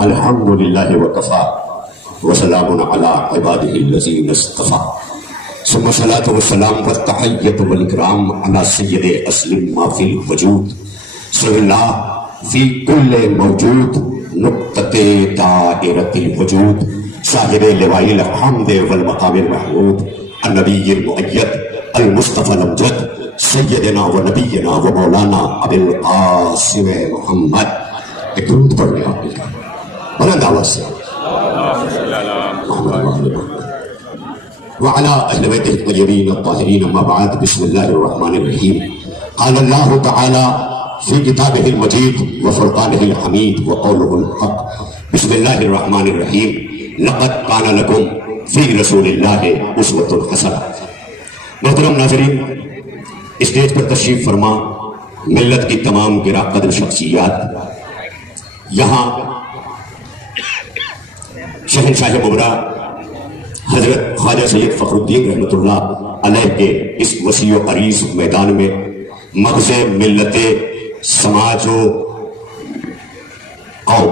الحمد للہ وکفا وسلام علی عبادہ الذین اصطفیٰ ثم الصلاۃ والسلام والتحیۃ والاکرام علی سید اسلم ما فی الوجود صلی اللہ فی کل موجود نقطۃ دائرۃ الوجود صاحب لواء الحمد والمقام المحمود النبی المؤید المصطفی الامجد سیدنا و نبینا و مولانا ابی القاسم محمد. ایک درود پڑھ لیں آپ مل کر بلند آواز سے. وعلى أهل بيته الطيبين الطاهرين أما بعد. بسم الله الرحمن الرحيم. قال الله تعالى في كتابه المجيد وفرقانه الحميد وقوله الحق. بسم الله الرحمن الرحيم. لقد كان لكم في رسول الله أسوة حسنة. محترم ناظرین، اسٹیج پر تشریف فرما ملت کی تمام گراں قدر شخصیات، یہاں شہنشاہ مبرا حضرت خواجہ سید فخر الدین رحمۃ اللہ علیہ کے اس وسیع و عریض میدان میں مغز ملت سماج و قوم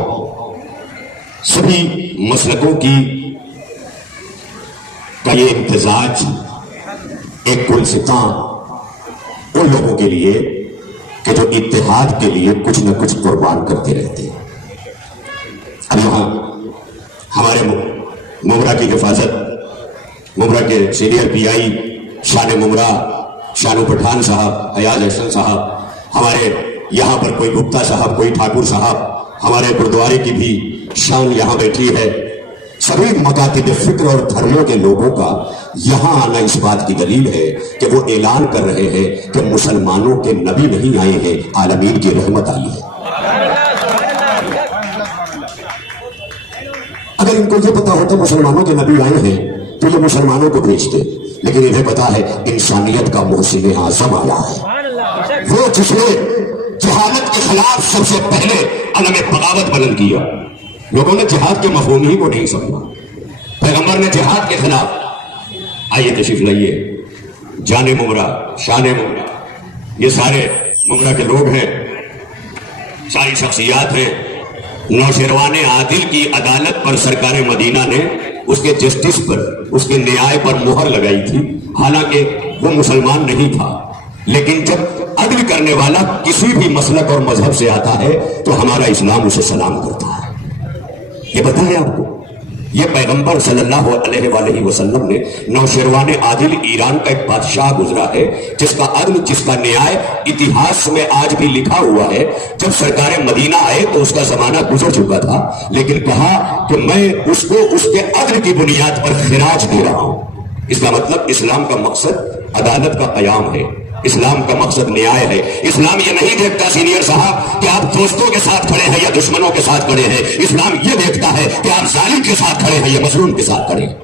سبھی مسلکوں کی کا یہ امتزاج ایک گلستاں ان لوگوں کے لیے کہ جو اتحاد کے لیے کچھ نہ کچھ قربان کرتے رہتے ہیں. اب یہاں ہمارے ممرا کی حفاظت، ممرا کے سینئر پی آئی شان ممرا شانو پٹھان صاحب، ایاز احسن صاحب، ہمارے یہاں پر کوئی گپتا صاحب، کوئی ٹھاکر صاحب، ہمارے گردوارے کی بھی شان یہاں بیٹھی ہے. سبھی مکاتب فکر اور دھرموں کے لوگوں کا یہاں آنا اس بات کی دلیل ہے کہ وہ اعلان کر رہے ہیں کہ مسلمانوں کے نبی نہیں آئے ہیں، عالمین کی رحمت آئی ہے. اگر ان کو یہ پتا ہوتا مسلمانوں کے نبی آئے ہیں تو یہ مسلمانوں کو بھیجتے، لیکن انہیں پتا ہے انسانیت کا محسن اعظم آیا ہے، وہ جس نے جہالت کے خلاف سب سے پہلے علم بغاوت بلند کیا. لوگوں نے جہاد کے مفہوم ہی کو نہیں سمجھا، پیغمبر نے جہاد کے خلاف. آئیے تشریف لائیے. جان ممرا، شان ممرا، یہ سارے ممرا کے لوگ ہیں، ساری شخصیات ہیں. نوشیروان عادل کی عدالت پر سرکار مدینہ نے اس کے جسٹس پر، اس کے نیائے پر مہر لگائی تھی، حالانکہ وہ مسلمان نہیں تھا. لیکن جب عدل کرنے والا کسی بھی مسلک اور مذہب سے آتا ہے تو ہمارا اسلام اسے سلام کرتا ہے. یہ بتائیں آپ کو، یہ پیغمبر صلی اللہ علیہ وآلہ وسلم نے نوشیروان عادل ایران کا ایک بادشاہ گزرا ہے جس کا عدل، جس کا نیائے اتہاس میں آج بھی لکھا ہوا ہے. جب سرکار مدینہ آئے تو اس کا زمانہ گزر چکا تھا، لیکن کہا کہ میں اس کو اس کے عدل کی بنیاد پر خراج دے رہا ہوں. اس کا مطلب اسلام کا مقصد عدالت کا قیام ہے، اسلام کا مقصد نیائے ہے. اسلام یہ نہیں دیکھتا سینئر صاحب کہ آپ دوستوں کے ساتھ کھڑے ہیں یا دشمنوں کے ساتھ کھڑے ہیں. اسلام یہ دیکھتا ہے کہ آپ ظالم کے ساتھ کھڑے ہیں یا مظلوم کے ساتھ کھڑے ہیں.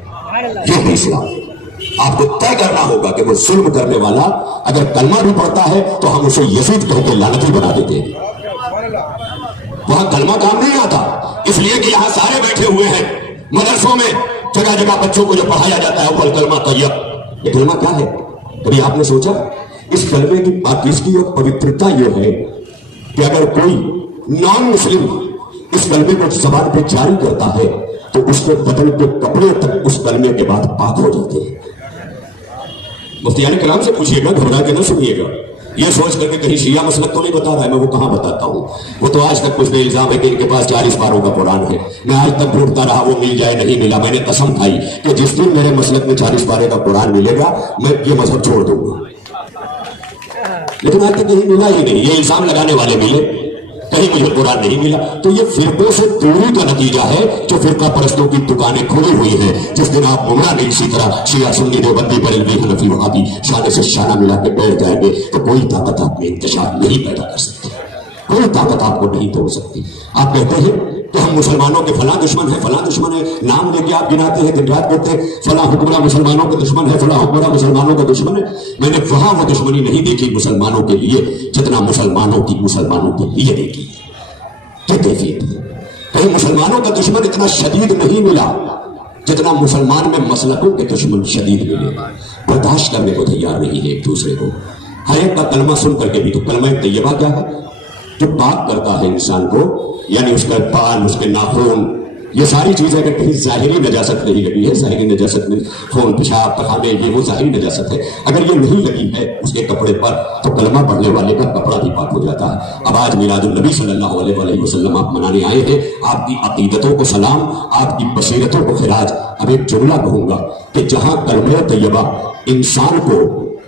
یہ ہے اسلام. آپ کو طے کرنا ہوگا کہ وہ ظلم کرنے والا اگر کلمہ بھی پڑھتا ہے تو ہم اسے یزید کہہ کے لعنتی بنا دیتے ہیں. وہاں کلمہ کام نہیں آتا، اس لیے کہ یہاں سارے بیٹھے ہوئے ہیں مدرسوں میں، جگہ جگہ بچوں کو جو پڑھایا جاتا ہے وہ کلمہ طیب. یہ کلمہ کیا ہے؟ کبھی آپ نے سوچا؟ اس کلمے کی پاکیزگی اور پوترتا یہ ہے کہ اگر کوئی نان مسلم اس کلمے کو زبان پہ جاری کرتا ہے تو اس کے بدن کے کپڑے تک اس کلمے کے بعد پاک ہو جاتے ہیں. مفتیان کلام سے پوچھئے گا، گھبرا کے نہ سنیے گا. یہ سوچ کر کے کہیں شیعہ مسلک تو نہیں بتا رہا ہے، میں وہ کہاں بتاتا ہوں. وہ تو آج تک کچھ بے الزام ہے کہ ان کے پاس 40 پاروں کا قرآن ہے. میں آج تک ڈھونڈتا رہا، وہ مل جائے نہیں ملا. میں نے قسم کھائی کہ جس دن میرے مسلک میں 40 پارے کا قرآن ملے گا میں یہ مذہب چھوڑ دوں گا. لیکن آج تک کہیں ملا ہی نہیں. یہ الزام لگانے والے ملے، کہیں مجھے قرآن نہیں ملا. تو یہ فرقوں سے دوری کا نتیجہ ہے جو فرقہ پرستوں کی دکانیں کھلی ہوئی ہیں. جس دن آپ ممرا نہیں اسی طرح شیعہ سنی دیوبندی بریلوی حنفی وہابی شانے سے شانہ ملا کے بیٹھ جائیں گے تو کوئی طاقت آپ میں انتشار نہیں پیدا کر سکتی، کوئی طاقت آپ کو نہیں توڑ سکتی. آپ کہتے ہیں کہ ہم مسلمانوں کے فلاں دشمن ہیں، فلاں دشمن ہے، نام لے کے آپ گناتے ہیں، دن رات کہتے ہیں فلاں حکمراں مسلمانوں کے دشمن ہے، فلاں حکمراں مسلمانوں کا دشمن ہے. میں نے وہاں وہ دشمنی نہیں دیکھی مسلمانوں کے لیے جتنا مسلمانوں کے لیے دیکھی. کیا کیفیت ہے؟ کہیں مسلمانوں کا دشمن اتنا شدید نہیں ملا جتنا مسلمان میں مسلکوں کے دشمن شدید ملے. برداشت کرنے کو تیار نہیں ہے ایک دوسرے کو. ہر ایک کا کلمہ سن کر کے بھی تو کلمہ طیبہ کیا ہے؟ جو پاک کرتا ہے انسان کو، یعنی اس کا بال، اس کے ناخن، یہ ساری چیزیں اگر کہیں ظاہری نجاست نہیں لگی ہے، ظاہری نجاست میں خون، پیشاب، پخانے، یہ وہ ظاہری نجاست ہے، اگر یہ نہیں لگی ہے اس کے کپڑے پر تو کلمہ پڑھنے والے کا کپڑا بھی پاک ہو جاتا ہے۔ اب آج میلاد النبی صلی اللہ علیہ وآلہ وسلم آپ منانے آئے ہیں، آپ کی عقیدتوں کو سلام، آپ کی بصیرتوں کو خراج۔ اب ایک جملہ کہوں گا کہ جہاں کلمہ طیبہ انسان کو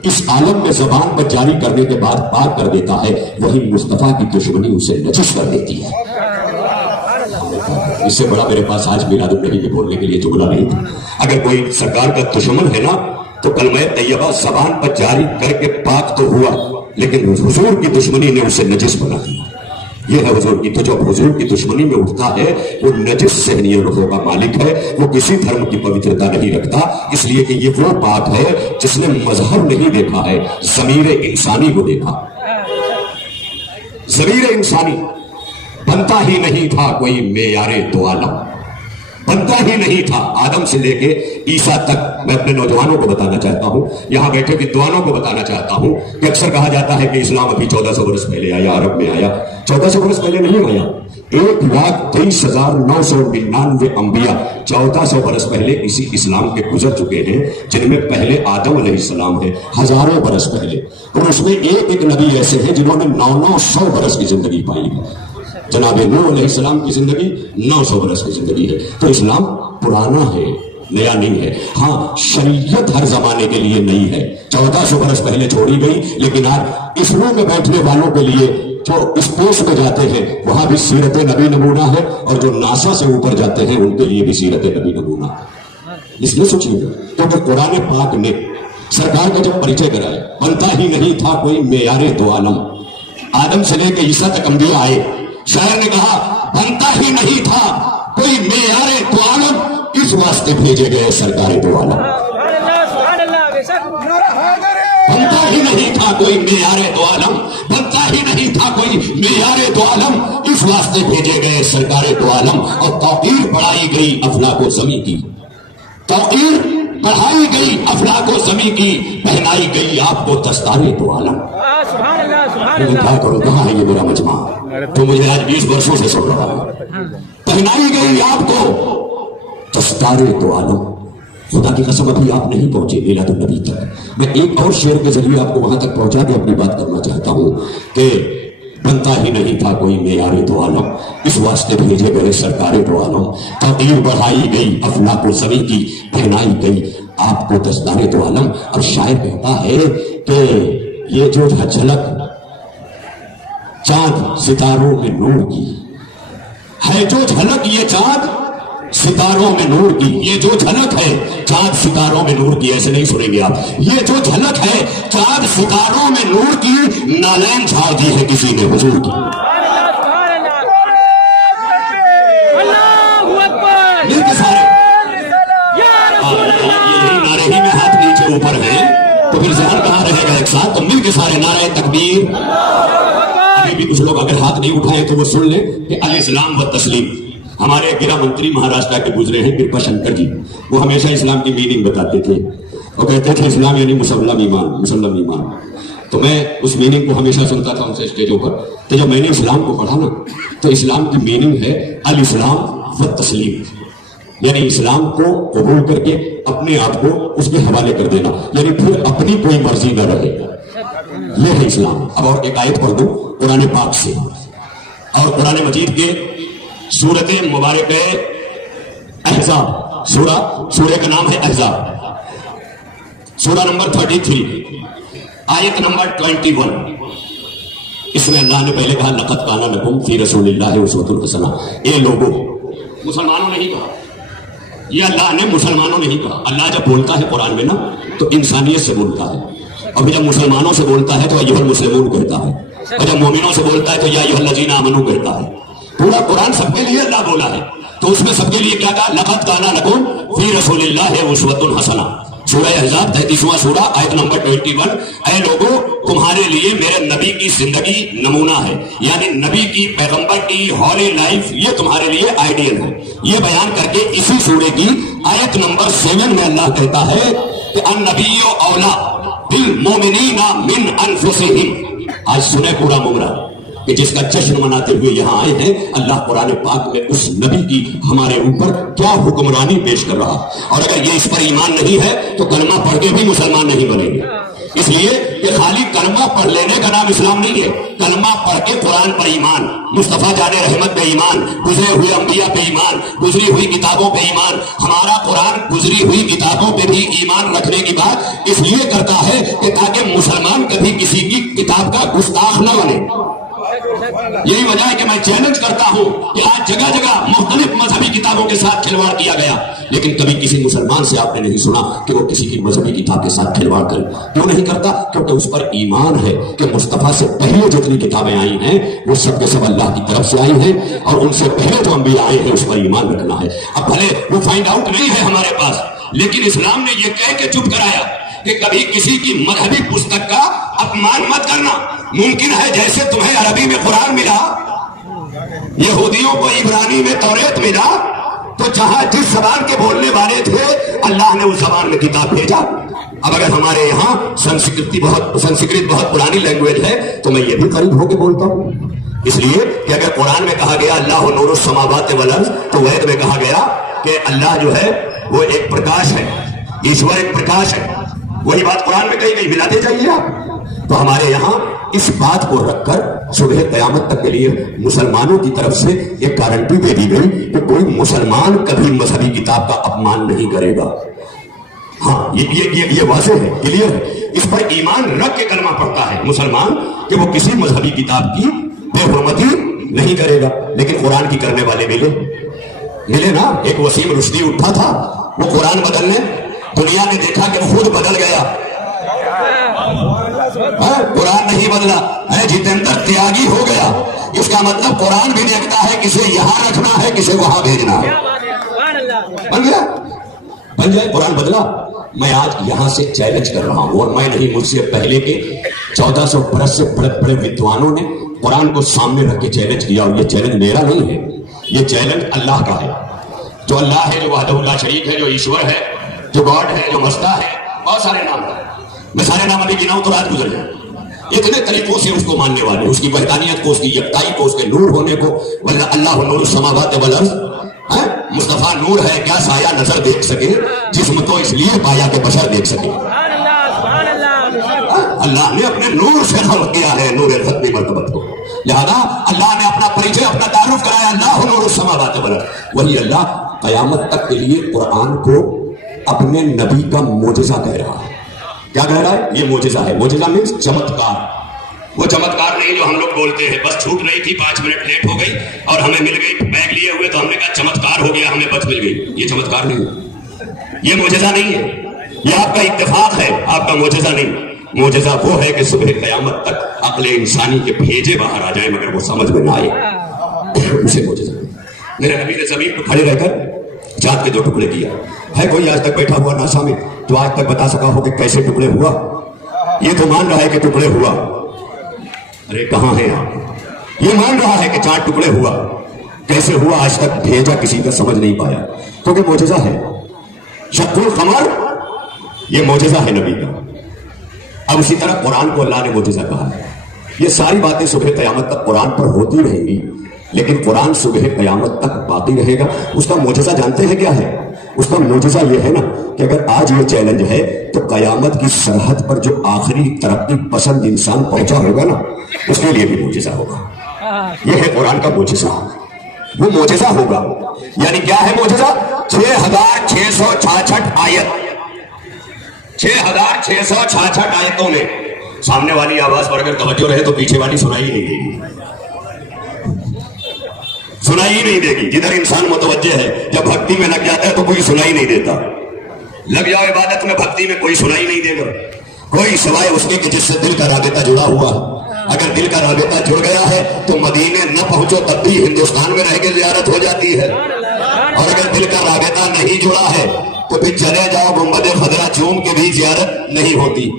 اس عالم میں زبان پر جاری کرنے کے بعد پاک کر دیتا ہے، وہی مصطفیٰ کی دشمنی اسے نجس کر دیتی ہے۔ اس سے بڑا میرے پاس آج میلاد النبی کے بولنے کے لیے جملہ نہیں تھا۔ اگر کوئی سرکار کا دشمن ہے نا تو کلمہ طیبہ زبان پر جاری کر کے پاک تو ہوا، لیکن حضور کی دشمنی نے اسے نجس بنا دیا۔ یہ ہے حضور کی، تو جو حضور کی دشمنی میں اٹھتا ہے وہ نجس ذہنی روحوں کا مالک ہے، وہ کسی دھرم کی پوترتا نہیں رکھتا، اس لیے کہ یہ وہ پاک ہے جس نے مذہب نہیں دیکھا ہے، ضمیر انسانی کو دیکھا۔ ضمیر انسانی بنتا ہی نہیں تھا کوئی معیار دو عالم، بنتا ہی نہیں تھا۔ آدم سے لے کے عیسیٰ تک میں اپنے نوجوانوں کو بتانا چاہتا ہوں، یہاں بیٹھے ویدوانوں کو بتانا چاہتا ہوں کہ اکثر کہا جاتا ہے کہ اسلام ابھی 1400 برس پہلے آیا، عرب میں آیا۔ 1400 برس پہلے نہیں آیا، 1,23,999 انبیاء 1400 برس اس اسی اسلام کے گزر چکے ہیں، جن میں پہلے آدم علیہ السلام ہے ہزاروں برس پہلے، اور اس میں ایک نبی ایسے ہیں جنہوں نے 900 برس کی زندگی پائی ہے۔ جناب نوح علیہ السلام کی زندگی 900 برس کی زندگی ہے۔ تو اسلام پرانا ہے، نیا نہیں ہے۔ ہاں شریعت ہر زمانے کے لیے نئی ہے، 1400 برس پہلے چھوڑی گئی، لیکن آج اسرو میں بیٹھنے والوں کے لیے جو اسپیس میں جاتے ہیں وہاں بھی سیرت نبی نمونہ ہے، اور جو ناسا سے اوپر جاتے ہیں ان کے لیے بھی سیرت نبی نمونہ ہے۔ اس لیے سوچیے کیونکہ قرآن پاک نے سرکار کا جب پریچے کرایا، بنتا ہی نہیں تھا کوئی معیار دو عالم۔ آدم سے لے کے عیسیٰ تک انبیاء آئے، شاعر نے کہا بنتا ہی نہیں تھا کوئی معیار دو عالم، اس واسطے بھیجے گئے سرکار دو عالم۔ بنتا ہی نہیں تھا کوئی معیار دو عالم، بنتا ہی نہیں تھا کوئی معیار دو عالم، اس واسطے بھیجے گئے سرکار دو عالم۔ اور توقیر بڑھائی گئی افلاک و زمیں کی، توقیر بڑھائی گئی افلاک و زمیں کی، پہنائی گئی آپ کو دستار دو عالم۔ کیا کروں، کہاں ہے یہ میرا مجمع جو مجھے آج 20 برسوں سے سن رہا ہے؟ پہنائی گئی آپ کو دستار دو عالم۔ خدا کی قسم ابھی آپ نہیں پہنچے میلاد النبی تک۔ میں ایک اور شعر کے ذریعے آپ کو وہاں تک پہنچا کے اپنی بات کرنا چاہتا ہوں کہ بنتا ہی نہیں تھا کوئی معیار دو عالم، اس واسطے بھیجے گئے سرکار دو عالم۔ توقیر بڑھائی گئی افلاک و زمیں کی، پہنائی گئی آپ کو دستار دو عالم۔ اور شاعر کہتا ہے کہ یہ جو جھلک چاند ستاروں میں نور کی ہے، جو جھلک یہ چاند ستاروں میں نور کی، یہ جو جھلک ہے چاند ستاروں میں نور کی، ایسے نہیں سنیں گے آپ، یہ جو جھلک ہے چاند ستاروں میں نور کی، نالین چھاڑ دی ہے کسی نے حضور کی۔ مل کے سارے یہی نعرے ہی میں ہاتھ نیچے اوپر ہیں تو پھر ذہن کہاں رہے گا ایک ساتھ؟ تو مل کے سارے نعرہ تکبیر۔ ابھی بھی کچھ لوگ اگر ہاتھ نہیں اٹھائے تو وہ سن لیں کہ علیہ السلام و تسلیم۔ ہمارے گرہ منتری مہاراشٹر کے گزرے ہیں کرپا شنکر جی، وہ ہمیشہ اسلام کی میننگ بتاتے تھے، وہ کہتے تھے اسلام یعنی مسلم ایمان، مسلم ایمان۔ تو میں اس میننگ کو ہمیشہ سنتا تھا ان سے اسٹیجوں پر، تو جب میں نے اسلام کو پڑھا نا تو اسلام کی میننگ ہے الاسلام و تسلیم، یعنی اسلام کو قبول کر کے اپنے آپ کو اس کے حوالے کر دینا، یعنی پھر اپنی کوئی مرضی نہ رہے، یہ ہے اسلام۔ اب اور ایک آیت پڑھ دوں قرآن پاک سے، اور قرآن مجید کے سورت مبارک احزاب، سورہ کا نام ہے احزاب، سورہ نمبر 33 آیت نمبر 21۔ اس میں اللہ نے پہلے کہا لقد کان لکم فی رسول اللہ اسوۃ حسنہ۔ اے لوگوں، مسلمانوں نے ہی کہا، یہ اللہ نے مسلمانوں نے ہی کہا۔ اللہ جب بولتا ہے قرآن میں نا تو انسانیت سے بولتا ہے، اور جب مسلمانوں سے بولتا ہے تو ایھا المسلمون کہتا ہے، اور جب مومنوں سے بولتا ہے تو یا ایھا الذین آمنوا کہتا ہے۔ پورا قرآن سب کے لیے اللہ بولا ہے، تو اس میں سب کے لیے کیا کہا؟ لقد کان لکم فی رسول اللہ اسوۃ حسنہ۔ سورہ احزاب 33واں سورہ آیت نمبر 21۔ اے لوگوں، تمہارے لیے میرے نبی کی زندگی نمونہ ہے، یعنی نبی کی، پیغمبر کی ہولی لائف یہ تمہارے لیے آئیڈیل ہے۔ یہ بیان کر کے اسی سورے کی آیت نمبر 7 میں اللہ کہتا ہے کہ النبی اولیٰ بالمؤمنین من انفسہم۔ آج سنے پورا ممرہ، کہ جس کا جشن مناتے ہوئے یہاں آئے ہیں، اللہ قرآن پاک میں اس نبی کی ہمارے اوپر کیا حکمرانی پیش کر رہا، اور اگر یہ اس پر ایمان نہیں ہے تو کلمہ پڑھ کے بھی مسلمان نہیں بنیں گے۔ اس لیے کہ خالی کلمہ پڑھ لینے کا نام اسلام نہیں ہے، کلمہ پڑھ کے قرآن پر ایمان، مصطفیٰ جان رحمت پہ ایمان، گزرے ہوئے انبیاء پہ ایمان، گزری ہوئی کتابوں پہ ایمان۔ ہمارا قرآن گزری ہوئی کتابوں پہ بھی ایمان رکھنے کی بات اس لیے کرتا ہے کہ تاکہ مسلمان کبھی کسی کی کتاب کا گستاخ نہ بنے۔ یہی وجہ ہے کہ میں چیلنج کرتا ہوں کہ آج جگہ جگہ مختلف مذہبی کتابوں کے ساتھ کھلواڑ کیا گیا، لیکن کبھی کسی مسلمان سے آپ نے نہیں سنا کہ وہ کسی کی مذہبی کتاب کے ساتھ کھلواڑ کرے۔ کیوں نہیں کرتا؟ کیونکہ اس پر ایمان ہے کہ مصطفیٰ سے پہلے جتنی کتابیں آئی ہیں وہ سب کے سب اللہ کی طرف سے آئی ہیں، اور ان سے پہلے جو انبیاء آئے ہیں اس پر ایمان رکھنا ہے۔ اب بھلے وہ فائنڈ آؤٹ نہیں ہے ہمارے پاس، لیکن اسلام نے یہ کہہ کے چپ کرایا کہ کبھی کسی کی مذہبی پستک کا اپمان مت کرنا۔ ممکن ہے جیسے تمہیں عربی میں قرآن ملا، یہودیوں کو عبرانی میں توریت ملا، تو جہاں جس زبان کے بولنے والے تھے اللہ نے اس زبان میں کتاب بھیجا۔ اب اگر ہمارے یہاں سنسکرت بہت پرانی لینگویج ہے تو میں یہ بھی قریب ہو کے بولتا ہوں، اس لیے کہ اگر قرآن میں کہا گیا اللہ نور السماوات والارض، تو وید میں کہا گیا کہ اللہ جو ہے وہ ایک پرکاش ہے، ایشور ایک پرکاش ہے۔ وہی بات قرآن میں کہی گئی، ملاتے جائیے آپ۔ تو ہمارے یہاں اس بات کو رکھ کر صبح قیامت تک کے لیے مسلمانوں کی طرف سے ایک گارنٹی دے دی گئی کہ کوئی مسلمان کبھی مذہبی کتاب کا اپمان نہیں کرے گا۔ ہاں یہ واضح ہے، کلیئر ہے۔ اس پر ایمان رکھ کے کلمہ پڑھتا ہے مسلمان کہ وہ کسی مذہبی کتاب کی بے حرمتی نہیں کرے گا، لیکن قرآن کی کرنے والے ملے نا۔ ایک وسیم رشدی اٹھا تھا وہ قرآن بدلنے، دنیا نے دیکھا کہ وہ خود بدل گیا، قرآن نہیں بدلا، جتیندر تیاگی ہو گیا۔ اس کا مطلب قرآن بھی دیکھتا ہے کسے یہاں رکھنا ہے کسے وہاں بھیجنا ہے۔ بن جائے قرآن بدلا۔ میں آج یہاں سے چیلنج کر رہا ہوں، اور میں نہیں، مجھ سے پہلے کے 1400 برس سے بڑے بڑے ودوانوں نے قرآن کو سامنے رکھ کے چیلنج کیا، اور یہ چیلنج میرا نہیں ہے، یہ چیلنج اللہ کا ہے۔ جو اللہ ہے، جو وحدہ لا شریک ہے، جو ایشور ہے، جو گاڈ ہے، جو مستہ ہے، بہت سارے نام ہیں، میں سارے نام ابھی گناؤں تو رات گزر جائے۔ اتنے طریقوں سے اس کو ماننے والے، اس کی وحدانیت کو، اس کی یکتائی کو، اس کے نور ہونے کو۔ اللہ نور السماوات والارض، مصطفیٰ نور ہے، کیا سایہ نظر دیکھ سکے، جسم تو اس لیے پایا کہ بشر دیکھ سکے۔ اللہ نے اپنے نور سے خلق کیا ہے، نور ختمی مرتبت کو، لہذا اللہ نے اپنا پریچے، اپنا تعارف کرایا، اللہ نور السماوات والارض۔ وہی اللہ قیامت تک کے لیے قرآن کو اپنے نبی کا معجزہ کہہ رہا ہے۔ کیا کہہ رہا ہے؟ یہ معجزہ ہے۔ معجزہ مینس چمتکار۔ وہ چمتکار نہیں جو ہم لوگ بولتے ہیں، بس چھوٹ نہیں تھی، 5 منٹ لیٹ ہو گئی اور ہمیں مل گئی، بیگ لیے ہوئے تو ہم نے کہا چمتکار ہو گیا، ہمیں بس مل گئی۔ یہ چمتکار نہیں ہے، یہ معجزہ نہیں ہے، یہ آپ کا اتفاق ہے، آپ کا معجزہ نہیں۔ معجزہ وہ ہے کہ صبح قیامت تک عقل انسانی کے بھیجے باہر آ جائیں مگر وہ سمجھ میں نہ آئے، اسے معجزہ۔ میرے نبی نے زمین پر کھڑے رہ کر چاند کے 2 ٹکڑے کیا۔ ہے کوئی آج تک بیٹھا ہوا ناسا میں جو آج تک بتا سکا ہو کہ کیسے ٹکڑے ہوا؟ یہ تو مان رہا ہے کہ ٹکڑے ہوا، ارے کہاں ہیں آپ؟ یہ مان رہا ہے کہ 4 ٹکڑے ہوا، کیسے ہوا آج تک بھیجا کسی کا سمجھ نہیں پایا، کیونکہ معجزہ ہے۔ شق القمر، یہ معجزہ ہے نبی کا۔ اب اسی طرح قرآن کو اللہ نے معجزہ کہا ہے۔ یہ ساری باتیں صبح قیامت تک قرآن پر ہوتی رہیں گی، لیکن قرآن صبح قیامت تک باقی رہے گا۔ اس کا معجزہ جانتے ہیں کیا ہے؟ اس کا معجزہ یہ ہے نا کہ اگر آج یہ چیلنج ہے تو قیامت کی سرحد پر جو آخری ترقی پسند انسان پہنچا ہوگا نا، اس کے لیے بھی معجزہ ہوگا۔ یہ ہے قرآن کا معجزہ، وہ معجزہ ہوگا۔ یعنی کیا ہے معجزہ؟ 6666 آیت، 6666 آیتوں میں سامنے والی آواز پر اگر توجہ رہے تو پیچھے والی سنائی نہیں دے گی، سنائی نہیں دے گی۔ جدھر انسان متوجہ ہے، جب بھکتی میں لگ جاتا ہے تو کوئی سنائی نہیں دیتا۔ لگ جاؤ عبادت میں، بھکتی میں، کوئی سنائی نہیں دے گا، کوئی سوائے اس کے کہ جس سے دل کا رابطہ جڑا ہوا ہے۔ اگر دل کا رابطہ جڑ گیا ہے تو مدینے نہ پہنچو تب بھی ہندوستان میں رہ کے زیارت ہو جاتی ہے، اور اگر دل کا رابطہ نہیں جڑا ہے تو پھر چلے جاؤ گنبد خضرا چوم کے بھی زیارت نہیں ہوتی۔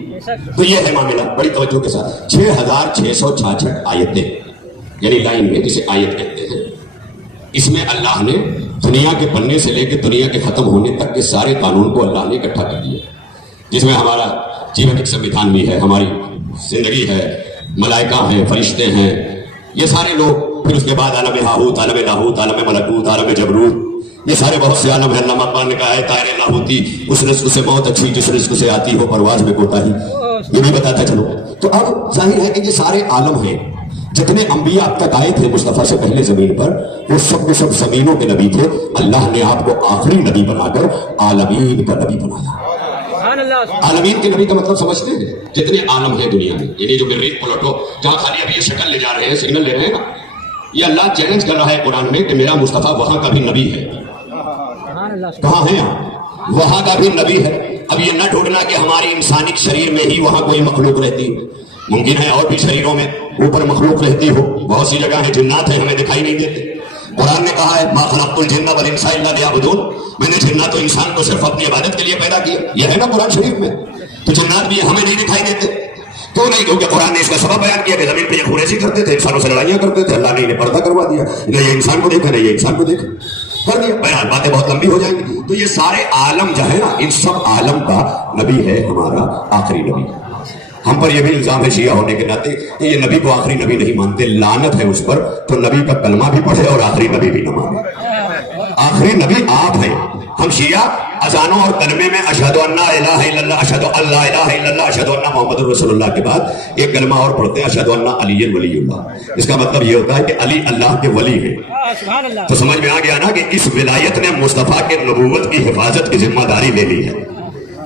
تو یہ ہے معاملہ، بڑی توجہ کے ساتھ۔ 6666 آیتیں، یعنی لائن میں جسے آیت کہتے ہیں، اس میں اللہ نے دنیا کے بننے سے لے کے دنیا کے ختم ہونے تک کے سارے قانون کو اللہ نے اکٹھا کر دیا، جس میں ہمارا جیون ایک سمویدھان بھی ہے، ہماری زندگی ہے، ملائکہ ہیں، فرشتے ہیں، یہ سارے لوگ، پھر اس کے بعد عالم ہاہوت، عالم لاہوت، عالم ملکوت، عالم جبروت، یہ سارے بہت سے عالم ہیں۔ علامہ اقبال نے کہا ہے طائر لاہوتی اس رزق سے موت اچھی جس رزق سے آتی ہو پرواز میں کوتاہی، یہ بھی بتاتا چلو۔ تو اب ظاہر ہے کہ یہ سارے عالم ہیں، جتنے انبیاء اب تک آئے تھے مصطفیٰ سے پہلے زمین پر، وہ سب کے سب زمینوں کے نبی تھے۔ اللہ نے آپ کو آخری نبی بنا کر عالمین کا نبی بنایا۔ عالمین کے نبی کا مطلب سمجھتے ہیں؟ جتنے عالم ہیں دنیا میں، یعنی جو مریخ پلوٹو جہاں خالی ابھی یہ شکل لے جا رہے ہیں، سگنل لے رہے ہیں نا، یہ اللہ چیلنج کر رہا ہے قرآن میں کہ میرا مصطفیٰ وہاں کا بھی نبی ہے۔ کہاں ہے آپ؟ وہاں کا بھی نبی ہے۔ اب یہ نہ ڈھونڈنا کہ ہماری انسانی شریر میں ہی وہاں کوئی مخلوق رہتی ہے، ممکن ہے اور بھی شریروں میں اوپر مخلوق رہتی ہو، بہت سی جگہ ہیں جنات ہیں ہمیں دکھائی نہیں دیتے۔ قرآن نے کہا ہے ما خلقت الجن والانس الا لیعبدون، میں نے جنات و انسان کو صرف اپنی عبادت کے لیے پیدا کیا، یہ ہے نا قرآن شریف میں۔ تو جنات بھی ہمیں نہیں دکھائی دیتے، کیوں نہیں؟ کیونکہ قرآن نے اس کا سبب بیان کیا کہ زمین پہ یہ خوریزی کرتے تھے، انسانوں سے لڑائیاں کرتے تھے، اللہ نے انہیں پردہ کروا دیا، نہ یہ انسان کو دیکھا نہ یہ انسان کو دیکھا، کر دیا۔ بہرحال باتیں بہت لمبی ہو جائیں گی۔ تو یہ سارے عالم جو ہے نا، ان سب عالم کا نبی ہے ہمارا آخری نبی۔ ہم پر یہ بھی الزام ہے شیعہ ہونے کے ناطے کہ یہ نبی کو آخری نبی نہیں مانتے، لعنت ہے اس پر، تو نبی کا کلمہ بھی پڑھے اور آخری نبی بھی نہ مانے۔ آخری نبی آپ ہیں۔ ہم شیعہ اذانوں اور کلمے میں اشہدو ان لا الہ الا اللہ، اشہدو ان لا الہ الا اللہ، اشہدو ان محمد رسول اللہ کے بعد ایک کلمہ اور پڑھتے ہیں، اشہدو ان علی ولی اللہ۔ اس کا مطلب یہ ہوتا ہے کہ علی اللہ کے ولی ہیں۔ تو سمجھ میں آ گیا نا کہ اس ولایت نے مصطفیٰ کے نبوت کی حفاظت کی ذمہ داری لے لی ہے،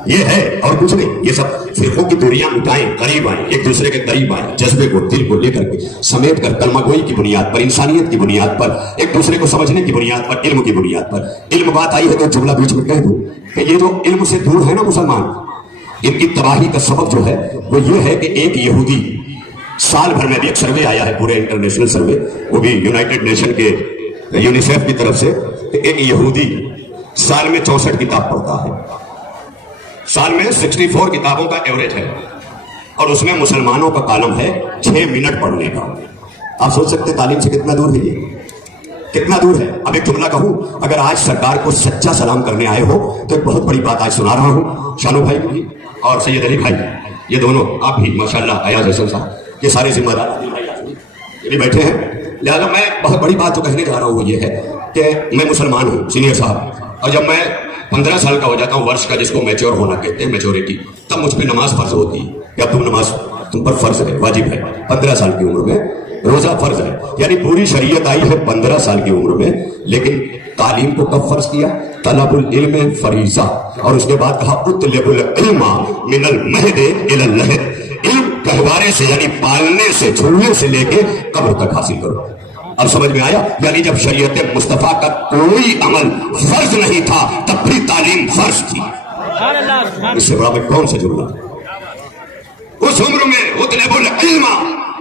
یہ ہے اور کچھ نہیں۔ یہ سب فرقوں کی دوریاں مٹائیں، قریب آئیں، ایک دوسرے کے قریب آئیں، جذبے کو دل کو لے کر کے سمیٹ کر کلمہ گوئی کی بنیاد پر، انسانیت کی بنیاد پر، ایک دوسرے کو سمجھنے کی بنیاد پر، علم کی بنیاد پر۔ علم بات آئی ہے تو جملہ بیچ میں کہہ دوں کہ یہ جو علم سے دور ہے نا مسلمان، ان کی تباہی کا سبب جو ہے وہ یہ ہے کہ ایک یہودی، سال بھر میں بھی ایک سروے آیا ہے پورے انٹرنیشنل سروے، وہ بھی یونائٹڈ نیشن کے یونیسیف کی طرف سے، کہ ایک یہودی سال میں 64 کتاب پڑھتا ہے، سال میں 64 کتابوں کا ایوریج ہے، اور اس میں مسلمانوں کا کالم ہے 6 منٹ پڑھنے کا۔ آپ سوچ سکتے تعلیم سے کتنا دور ہے، یہ کتنا دور ہے۔ اب ایک جملہ کہوں، اگر آج سرکار کو سچا سلام کرنے آئے ہو تو ایک بہت بڑی بات آج سنا رہا ہوں، شانو بھائی بھی اور سید علی بھائی، یہ دونوں، آپ بھی ماشاءاللہ، ایاز حسن صاحب، یہ سارے ذمہ دار یہ بھی بیٹھے ہیں، لہٰذا میں بہت بڑی بات جو کہنے جا رہا ہوں وہ یہ ہے کہ میں مسلمان ہوں سینئر صاحب، اور جب میں 15 سال کا ہو جاتا ہوں، ورش کا، جس کو میچور ہونا کہتے ہیں، میچورٹی، تب مجھ پہ نماز فرض ہوتی ہے کہ اب نماز تم پر فرض ہے، واجب ہے۔ 15 سال کی عمر میں روزہ فرض ہے، یعنی پوری شریعت آئی ہے 15 سال کی عمر میں، لیکن تعلیم کو کب فرض کیا؟ طلب العلم فریضہ، اور اس کے بعد کہا اطلب العلم من المہد الی اللحد، علم گہوارے سے یعنی پالنے سے، جھولنے سے لے کے قبر تک حاصل کرو۔ اب سمجھ میں آیا؟ یعنی جب شریعت مصطفیٰ کا کوئی عمل فرض نہیں تھا تب بھی تعلیم فرض تھی۔ اس سے بڑا میں کون سا جملہ؟ اس عمر میں اطلب العلم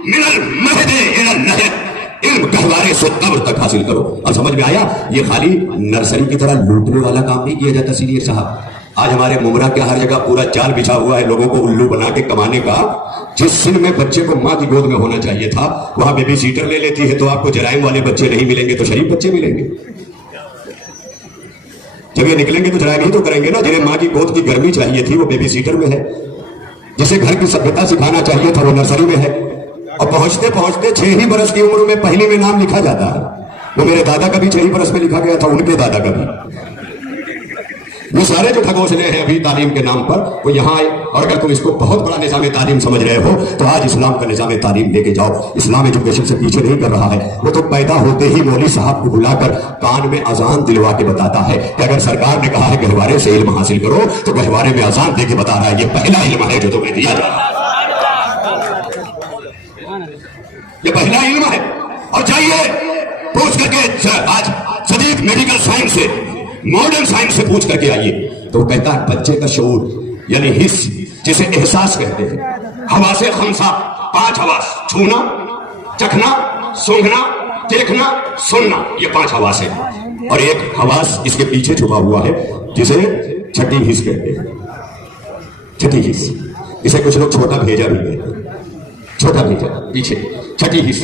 من المہد الی اللحد، علم گہوارے سے قبر تک حاصل کرو۔ اب سمجھ میں آیا؟ یہ خالی نرسری کی طرح لوٹنے والا کام نہیں کیا جاتا سینئر صاحب۔ آج ہمارے ممرہ کے ہر جگہ پورا جال بچھا ہوا ہے لوگوں کو الو بنا کے کمانے کا۔ جس سن میں بچے کو ماں کی گود میں ہونا چاہیے تھا وہاں بیبی سیٹر لے لیتی ہے، تو آپ کو جرائم والے بچے نہیں ملیں گے تو شریف بچے ملیں گے۔ جب یہ نکلیں گے تو جرائم ہی تو کریں گے نا۔ جنہیں ماں کی گود کی گرمی چاہیے تھی وہ بیبی سیٹر میں ہے، جسے گھر کی سبھیتا سکھانا چاہیے تھا وہ نرسری میں ہے، اور پہنچتے پہنچتے 6 ہی برس کی عمر میں پہلی میں نام لکھا جاتا ہے۔ وہ میرے دادا کا بھی 6 ہی برس میں لکھا گیا تھا، ان کے دادا کا بھی۔ وہ سارے جو ٹھگوسلے ہیں ابھی تعلیم کے نام پر وہ یہاں آئے، اور اگر تم اس کو بہت بڑا نظام تعلیم سمجھ رہے ہو تو آج اسلام کا نظام تعلیم لے کے جاؤ۔ اسلام ایجوکیشن سے پیچھے نہیں کر رہا ہے، وہ تو پیدا ہوتے ہی مولوی صاحب کو بلا کر کان میں اذان دلوا کے بتاتا ہے کہ اگر سرکار نے کہا ہے گہوارے سے علم حاصل کرو تو گہوارے میں اذان دے کے بتا رہا ہے یہ پہلا علم ہے جو تمہیں دیا جا رہا ہے، یہ پہلا علم ہے۔ اور جائیے پوچھ کر کے آج جدید میڈیکل سائنس سے، ماڈرن سائنس سے پوچھ کر کے آئیے تو وہ کہتا ہے بچے کا شعور یعنی حس، جسے احساس کہتے ہیں، حواس خمسہ، 5 حواس، چھونا، چکھنا، سونگھنا، دیکھنا، سننا، یہ 5 حواس ہیں، اور ایک حواس اس کے پیچھے چھپا ہوا ہے جسے چھٹی حس کہتے ہیں۔ چھٹی حس، اسے کچھ لوگ چھوٹا بھیجا بھی کہتے ہیں، چھوٹا بھیجا پیچھے، چھٹی حس۔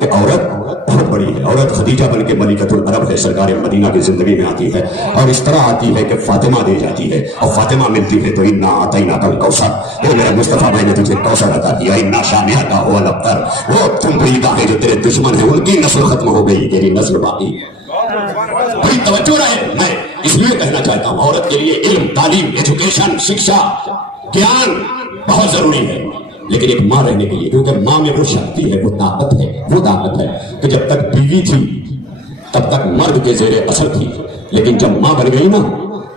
کہ عورت بہت بڑی ہے. عورت خدیجہ بن کے ملکۃ العرب ہے, سرکار مدینہ کی زندگی میں آتی ہے, اور اس طرح آتی ہے کہ فاطمہ دے جاتی ہے, اور فاطمہ ملتی ہے تو انا اعطیناک الکوثر, اے میرے مصطفیٰ میں نے تجھے کوثر عطا کیا, انا شانئک هو الابتر, وہ تم بریدہ ہے جو تیرے دشمن ہیں ان کی نسل ختم ہو گئی, تیری نسل باقی. بڑی توجہ رہے, میں اس لیے کہنا چاہتا ہوں عورت کے لیے علم, تعلیم, ایجوکیشن, شکشا, گیان بہت ضروری ہے, لیکن ایک ماں رہنے کے لیے, کیونکہ ماں میں وہ شکتی ہے, وہ طاقت ہے کہ جب تک بیوی تھی تب تک مرد کے زیر اثر تھی, لیکن جب ماں بن گئی نا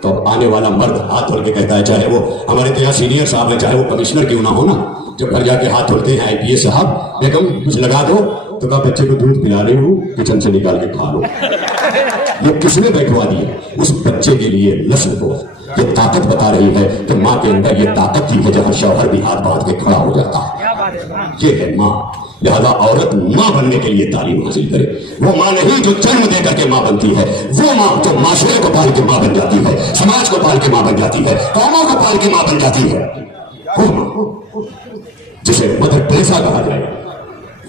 تو آنے والا مرد ہاتھ دھول کے کہتا ہے, چاہے وہ ہمارے تو یہاں سینئر صاحب ہیں, چاہے وہ کمشنر کیوں نہ ہو نا, جو گھر جا کے ہاتھ دھولتے ہیں, IPS صاحب بیگم کچھ لگا دو, تو کہا بچے کو دودھ پلا رہی ہوں, کچن سے نکال کے کھا لو. یہ کس نے بیٹھوا دیا؟ اس بچے کے لیے نسل کو یہ طاقت بتا رہی ہے کہ ماں کے اندر یہ طاقت ہی ہے جہاں شوہر بھی ہاتھ باندھ کے کھڑا ہو جاتا ہے. یہ ہے ماں. لہذا عورت ماں بننے کے لیے تعلیم حاصل کرے. وہ ماں نہیں جو جنم دے کر کے ماں بنتی ہے, وہ ماں جو معاشرے کو پال کے ماں بن جاتی ہے, سماج کو پال کے ماں بن جاتی ہے, قوموں کو پال کے ماں بن جاتی ہے. وہ ماں جسے مدر ٹریسا کہا جائے,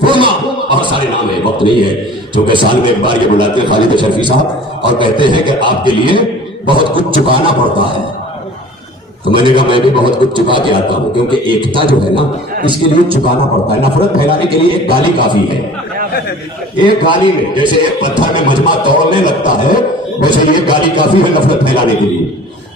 وہ ماں. بہت سارے نام ہیں, وقت نہیں ہے, چونکہ سال میں ایک بار یہ بلاتے ہیں خالد اشرفی صاحب اور کہتے ہیں کہ آپ کے لیے بہت کچھ چکانا پڑتا ہے. تو میں نے کہا میں بھی بہت کچھ چکا کے آتا ہوں, کیونکہ ایکتا جو ہے نا اس کے لیے چکانا پڑتا ہے. نفرت پھیلانے کے لیے ایک گالی کافی ہے. ایک گالی میں جیسے ایک پتھر میں مجمع توڑنے لگتا ہے, ویسے یہ گالی کافی ہے نفرت پھیلانے کے لیے.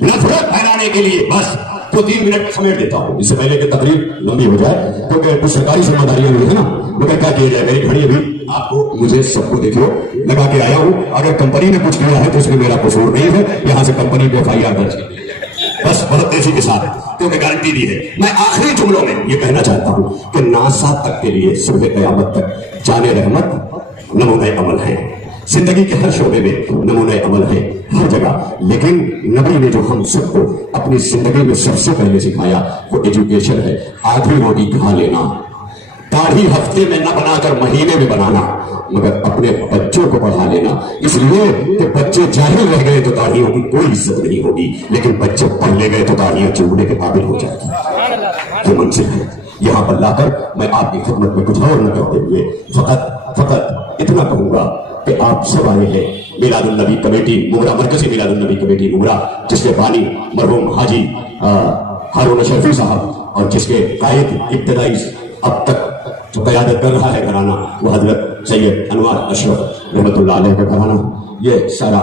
نفرت پھیلانے کے لیے بس تو 3 منٹ میں سمیٹ دیتا ہوں, اس سے پہلے کہ تقریر لمبی ہو جائے, کیونکہ کچھ سرکاری ذمہ داریاں بھی ہیں نا. مگر کیا کیا جائے, میری گھڑی ابھی آپ کو مجھے سب کو دیکھو لگا کے آیا ہوں. اگر کمپنی نے کچھ کیا ہے تو اس میں میرا قصور نہیں ہے, یہاں سے کمپنی پہ FIR درج کی بس بہت تیزی کے ساتھ, کیونکہ گارنٹی دی ہے. میں آخری جملوں میں یہ کہنا چاہتا ہوں کہ ناسا تک کے لیے صبح قیامت تک جان رحمت نمونۂ عمل ہے. زندگی کے ہر شعبے میں نمونۂ عمل ہے, ہر جگہ. لیکن نبی نے جو ہم سب کو اپنی زندگی میں سب سے پہلے سکھایا وہ ایجوکیشن ہے. آدھی روٹی کھا لینا, داڑھی ہفتے میں نہ بنا کر مہینے میں بنانا, مگر اپنے بچوں کو پڑھا لینا. اس لیے کہ بچے جاہل رہ گئے تو داڑھیوں کی کوئی عزت نہیں ہوگی, لیکن بچے پڑھ لے گئے تو داڑھیاں چومنے کے قابل ہو جائے گی. یہ منصب ہے. یہاں پر لا کر میں آپ کی خدمت میں کچھ اور نہ کہتے ہوئے فقط اتنا کہوں گا کہ آپ سب آئے ہیں میلاد النبی کمیٹی مغرا, مرکزی میلاد النبی کمیٹی مغرا, جس کے بانی مرحوم حاجی ہارون اشرفی صاحب, اور جس کے قائد ابتدائی اب تک جو قیادت کر رہا ہے گھرانہ وہ حضرت سید انوار اشرف رحمۃ اللہ علیہ کا گھرانہ. یہ سارا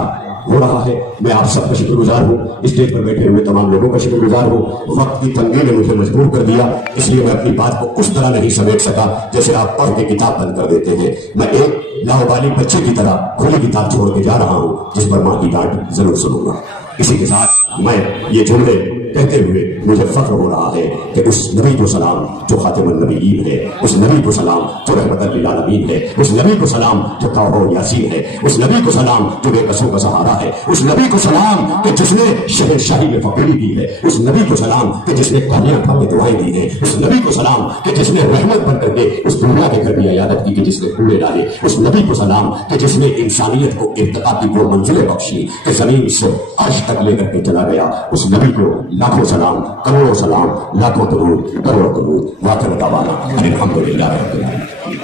ہو رہا ہے. میں آپ سب کا شکر گزار ہوں, اسٹیج پر بیٹھے ہوئے تمام لوگوں کا شکر گزار ہوں. وقت کی تنگی نے مجھے مجبور کر دیا, اس لیے میں اپنی بات کو اس طرح نہیں سمیٹ سکا جیسے آپ پڑھ کے کتاب بند کر دیتے ہیں. میں ایک لاوبالی بچے کی طرح کھلی کتاب چھوڑ کے جا رہا ہوں جس پر ماں کی ڈانٹ ضرور سنوں گا. اسی کے ساتھ میں یہ جملے کہتے ہوئے مجھے فخر ہو رہا ہے کہ اس نبی کو سلام جو خاتم النبیین ہے, اس نبی کو سلام جو رحمت للعالمین ہے, اس نبی کو سلام جو توحہ و یاسین ہے, اس نبی کو سلام جو بے کسوں کا سہارا ہے, اس نبی کو سلام کہ جس نے شہنشاہی میں فقیری دی ہے, اس نبی کو سلام کہ جس نے پہلیاں کھا کے دعائیں دی ہیں, اس نبی کو سلام کہ جس نے رحمت بن کر کے اس دنیا کے گھر بھی عیادت کی کہ جس نے کوڑے ڈالے, اس نبی کو سلام کہ جس نے انسانیت کو ارتقا کی وہ منزلیں بخشی کہ زمین سے عرش تک لے کر کے چلا گیا. اس نبی کو لاکھوں سلام, کروڑوں سلام, لاکھوں درود, کروڑوں درود. واخر دعوانا الحمدللہ رب العالمین.